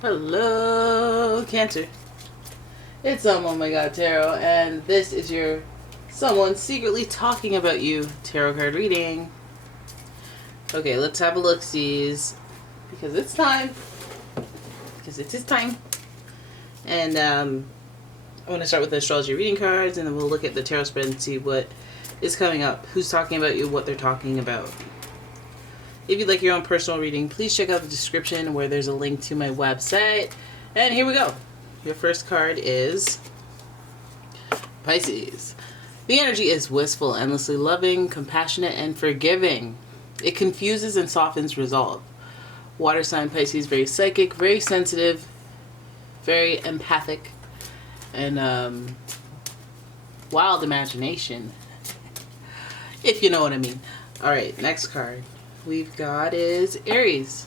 Hello, Cancer. It's umomgtarot, and this is your someone secretly talking about you tarot card reading. Okay, let's have a look-sees because it's time. Because it is time. And I'm going to start with the astrology reading cards, and then we'll look at the tarot spread and see what is coming up, who's talking about you, what they're talking about. If you'd like your own personal reading, please check out the description where there's a link to my website. And here we go. Your first card is Pisces. The energy is wistful, endlessly loving, compassionate, and forgiving. It confuses and softens resolve. Water sign Pisces, very psychic, very sensitive, very empathic, and wild imagination, if you know what I mean. Alright, next card we've got is Aries.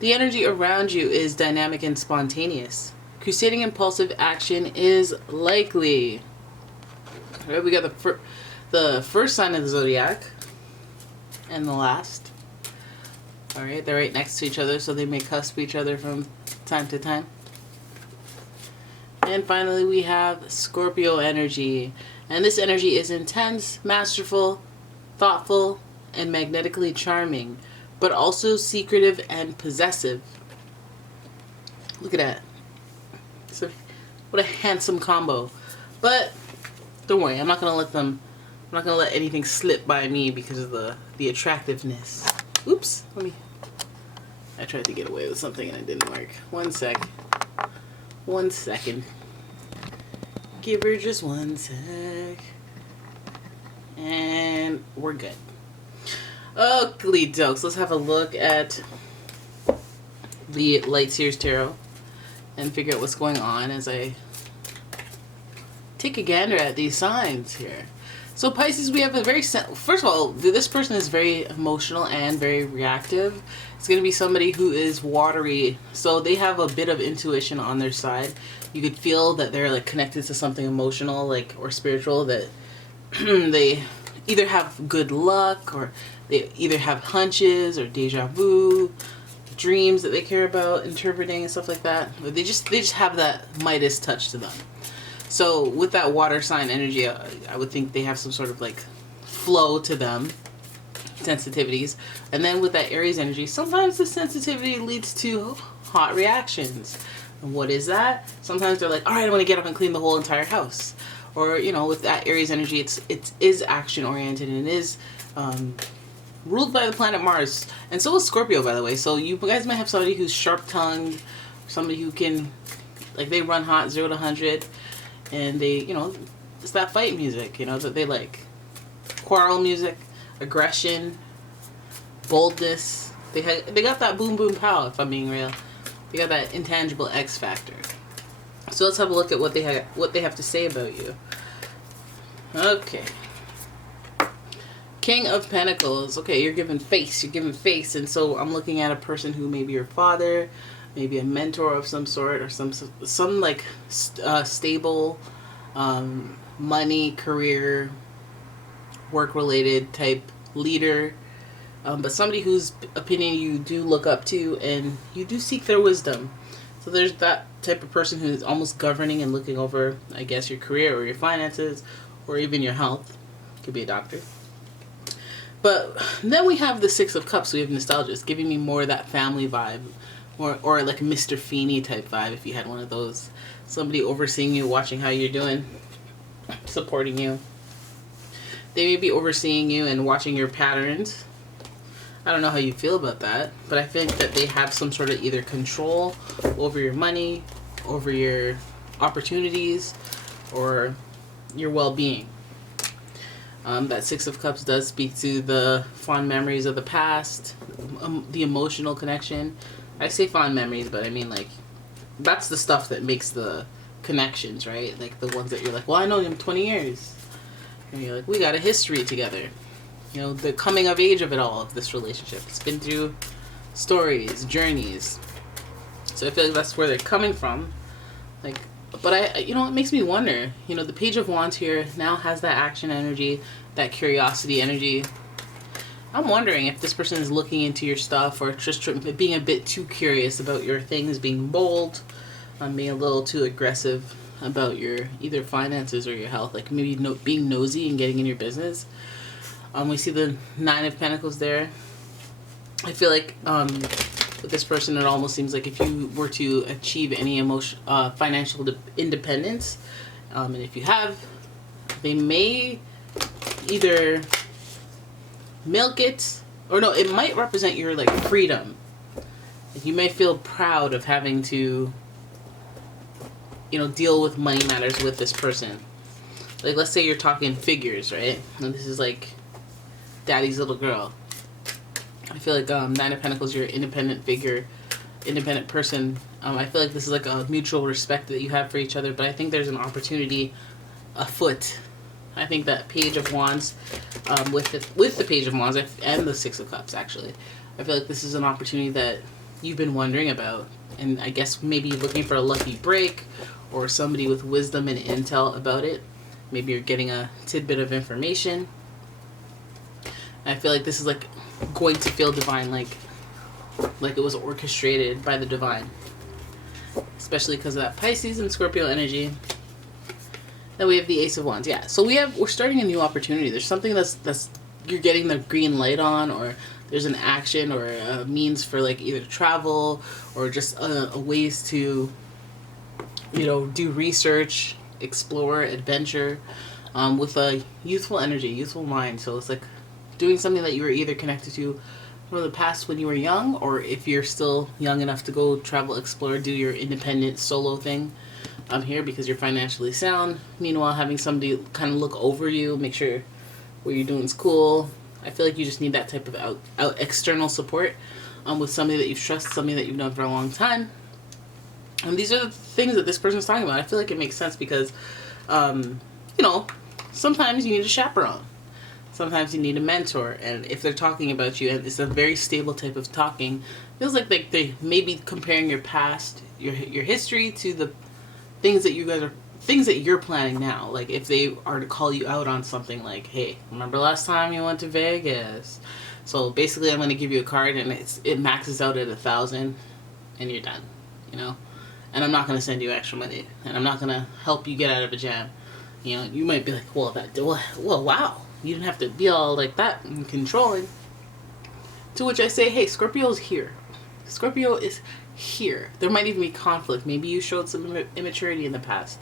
The energy around you is dynamic and spontaneous. Crusading impulsive action is likely. Alright, we got the first sign of the zodiac and the last. Alright, they're right next to each other, so they may cusp each other from time to time. And finally we have Scorpio energy. And this energy is intense, masterful, thoughtful, and magnetically charming, but also secretive and possessive. Look at that. So, what a handsome combo. But don't worry, I'm not gonna let anything slip by me because of the attractiveness. Oops, I tried to get away with something and it didn't work. One second. Give her just 1 sec. And we're good. Ugly dokes. Let's have a look at the Light Seers Tarot and figure out what's going on as I take a gander at these signs here. So Pisces, we have a very first of all, this person is very emotional and very reactive. It's going to be somebody who is watery, so they have a bit of intuition on their side. You could feel that they're like connected to something emotional, like, or spiritual, that they either have good luck, or they either have hunches or deja vu, dreams that they care about interpreting and stuff like that. Or they just have that Midas touch to them. So with that water sign energy, I would think they have some sort of like flow to them, sensitivities. And then with that Aries energy, sometimes the sensitivity leads to hot reactions. And what is that? Sometimes they're like, all right, I want to get up and clean the whole entire house. Or, you know, with that Aries energy, it is action oriented, and it is ruled by the planet Mars. And so is Scorpio, by the way. So you guys might have somebody who's sharp tongued, somebody who can, like, they run hot 0 to 100, and they, you know, it's that fight music, you know, that they like. Quarrel music, aggression, boldness. They got that boom boom pow, if I'm being real. They got that intangible X factor. So let's have a look at what they have to say about you. Okay. King of Pentacles. Okay, you're given face. And so I'm looking at a person who may be your father, maybe a mentor of some sort, or some like stable money, career, work-related type leader. But somebody whose opinion you do look up to and you do seek their wisdom. So there's that type of person who's almost governing and looking over, I guess, your career or your finances or even your health. Could be a doctor. But then we have the Six of Cups. We have nostalgia, giving me more of that family vibe, or like Mr. Feeney type vibe if you had one of those. Somebody overseeing you, watching how you're doing, supporting you. They may be overseeing you and watching your patterns. I don't know how you feel about that, but I think that they have some sort of either control over your money, over your opportunities, or your well-being. That Six of Cups does speak to the fond memories of the past, the emotional connection. I say fond memories, but I mean, like, that's the stuff that makes the connections, right? Like the ones that you're like, well, I know him 20 years. And you're like, we got a history together. You know, the coming of age of it all, of this relationship. It's been through stories, journeys. So I feel like that's where they're coming from. Like, but you know, it makes me wonder. You know, the Page of Wands here now has that action energy, that curiosity energy. I'm wondering if this person is looking into your stuff or just being a bit too curious about your things, being bold, being a little too aggressive about your either finances or your health. Like maybe being nosy and getting in your business. We see the Nine of Pentacles there. I feel like with this person, it almost seems like if you were to achieve any financial independence, and if you have, they may either milk it, or no, it might represent your like freedom. You may feel proud of having to, deal with money matters with this person. Like, let's say you're talking figures, right? And this is like daddy's little girl. I feel like Nine of Pentacles, you're an independent figure, independent person. I feel like this is like a mutual respect that you have for each other, but I think there's an opportunity afoot. I think that Page of Wands, with the Page of Wands and the Six of Cups, actually, I feel like this is an opportunity that you've been wondering about, and I guess maybe looking for a lucky break or somebody with wisdom and intel about it. Maybe you're getting a tidbit of information. I feel like this is like going to feel divine, like it was orchestrated by the divine, especially because of that Pisces and Scorpio energy. Then we have the Ace of Wands. Yeah, so we're starting a new opportunity. There's something that's you're getting the green light on, or there's an action or a means for like either travel or just a ways to do research, explore, adventure, with a youthful energy, youthful mind. So it's like doing something that you were either connected to from the past when you were young, or if you're still young enough to go travel, explore, do your independent solo thing. I'm here because you're financially sound. Meanwhile, having somebody kind of look over you, make sure what you're doing is cool. I feel like you just need that type of out external support with somebody that you trust, somebody that you've known for a long time. And these are the things that this person's talking about. I feel like it makes sense because, sometimes you need a chaperone. Sometimes you need a mentor. And if they're talking about you, and it's a very stable type of talking, it feels like they may be comparing your past, your history to the things that you're planning now. Like if they are to call you out on something, like, hey, remember last time you went to Vegas? So basically I'm going to give you a card and it maxes out at 1,000 and you're done, and I'm not going to send you extra money, and I'm not going to help you get out of a jam. You might be like, well, wow, you didn't have to be all like that and controlling. To which I say, hey, Scorpio is here. Scorpio is here. There might even be conflict. Maybe you showed some immaturity in the past.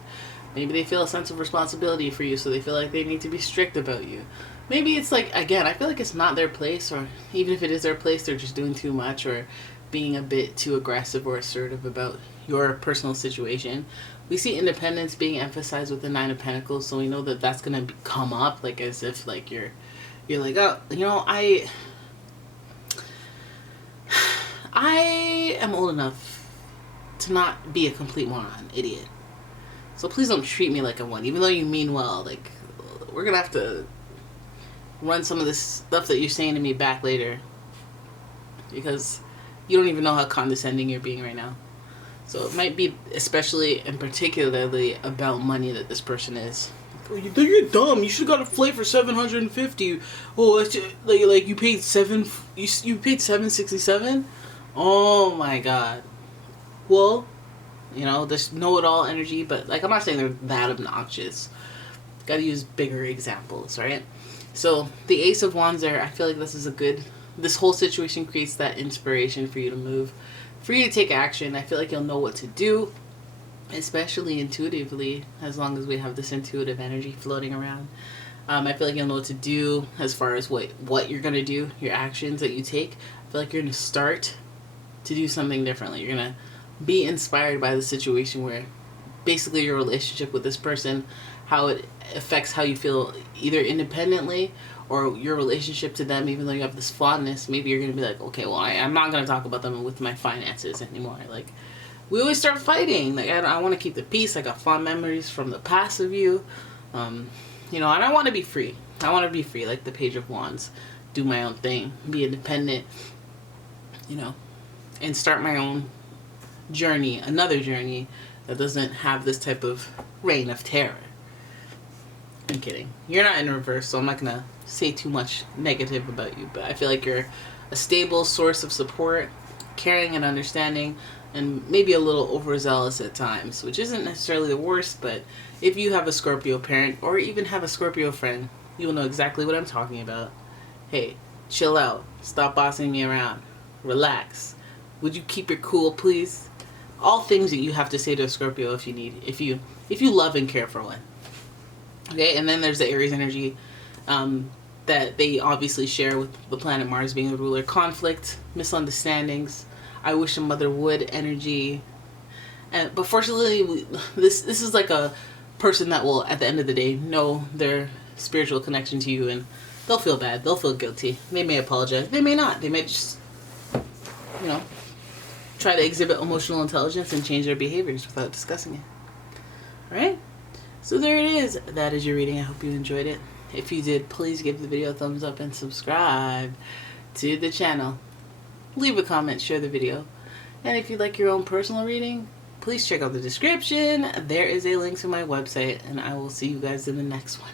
Maybe they feel a sense of responsibility for you, so they feel like they need to be strict about you. Maybe it's like, again, I feel like it's not their place, or even if it is their place, they're just doing too much or being a bit too aggressive or assertive about your personal situation. We see independence being emphasized with the Nine of Pentacles, so we know that that's going to come up, like as if like you're like, oh, I am old enough to not be a complete moron, idiot. So please don't treat me like a one, even though you mean well. Like, we're going to have to run some of this stuff that you're saying to me back later, because you don't even know how condescending you're being right now. So it might be especially and particularly about money that this person is. Oh, you're dumb. You should have got a flight for $750. Oh, it's just, like you paid you paid $767. Oh my God. Well, there's know-it-all energy, but like I'm not saying they're that obnoxious. Got to use bigger examples, right? So the Ace of Wands there, I feel like this whole situation creates that inspiration for you to move, for you to take action. I feel like you'll know what to do, especially intuitively, as long as we have this intuitive energy floating around. I feel like you'll know what to do as far as what you're going to do, your actions that you take. I feel like you're going to start to do something differently. You're going to be inspired by the situation where basically your relationship with this person, how it affects how you feel either independently or your relationship to them. Even though you have this fondness, maybe you're going to be like, okay, well, I'm not going to talk about them with my finances anymore. Like, we always start fighting. Like, I want to keep the peace. I got fond memories from the past of you. And I want to be free. I want to be free, like the Page of Wands. Do my own thing. Be independent. And start my own journey. Another journey that doesn't have this type of reign of terror. I'm kidding. You're not in reverse, so I'm not going to say too much negative about you. But I feel like you're a stable source of support, caring and understanding, and maybe a little overzealous at times, which isn't necessarily the worst. But if you have a Scorpio parent or even have a Scorpio friend, you'll know exactly what I'm talking about. Hey, chill out. Stop bossing me around. Relax. Would you keep your cool, please? All things that you have to say to a Scorpio if you love and care for one. Okay, and then there's the Aries energy that they obviously share with the planet Mars being the ruler. Conflict, misunderstandings, I wish a mother would energy. But fortunately, this is like a person that will, at the end of the day, know their spiritual connection to you, and they'll feel bad. They'll feel guilty. They may apologize. They may not. They may just, try to exhibit emotional intelligence and change their behaviors without discussing it. Alright? So there it is. That is your reading. I hope you enjoyed it. If you did, please give the video a thumbs up and subscribe to the channel. Leave a comment, share the video. And if you'd like your own personal reading, please check out the description. There is a link to my website, and I will see you guys in the next one.